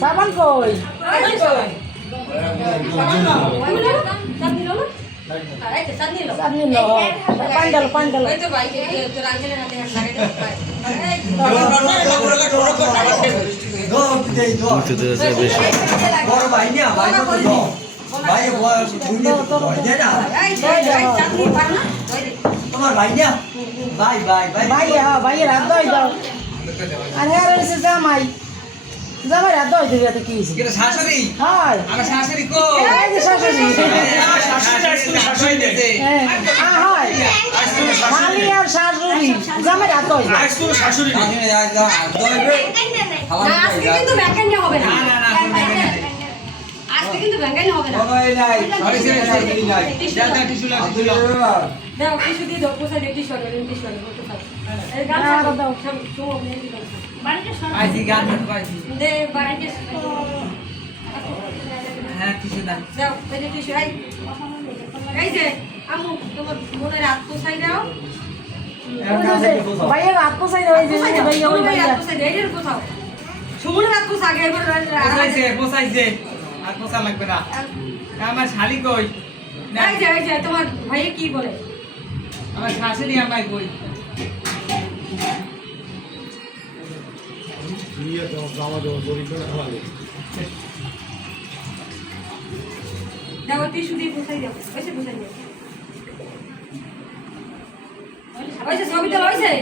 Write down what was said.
সাবান কই চাটনি লো পান্ডাল পান্ডাল তোমার ভাই না ভাই ভাই ভাই ভাই ভাইয়ের হাত দই দাও আর হ্যাঁ রয়েছে জামাই জামাই হাত দই দিবি এত কি এটা শাশুড়ি হয় আমার শাশুড়ি কো এই যে শাশুড়ি আমার শাশুড়ি আসলে শাশুড়ি দিতে হ্যাঁ হয় শালি আর শাশুড়ি জামাই হাত দই আজ কোন শাশুড়ি নেই আজকে কিন্তু ব্যাংকাইনি হবে না না না আজকে কিন্তু ব্যাংকাইনি হবে না সবাই নাই সরি সরি সরি নাই দাদা টিস্যু লাগবে আব্দুল দাও কিছু দিয়ে দাও পোষা দিয়ে টিস্যু করতে থাক এই গান দাও শুনো মেহেন্দি দাও বাড়িতে সর আইজি গান পাইছি দে বাড়িতে হ্যাঁ টিস্যু দাও দাও এই টিস্যু এই যে আমু তোমার মনের হাত পোছাই দাও ভাইয়ের হাত পোছাই ওই যে ভাইয়া ওই ভাইয়া হাত পোছাই দেই এর কোথাও সুমনের হাত পোছা আগে এবার পোসাইছে পোসাইছে আর পোসা লাগবে না আমার শালি কই এই যে তোমার ভাইয়া কি বলে আমার শাশুড়ি আমায় কই দাও টিস্যু দিয়ে পোছাই দাও এসে পোছাই দাও ওই যে ছবিটা লইছে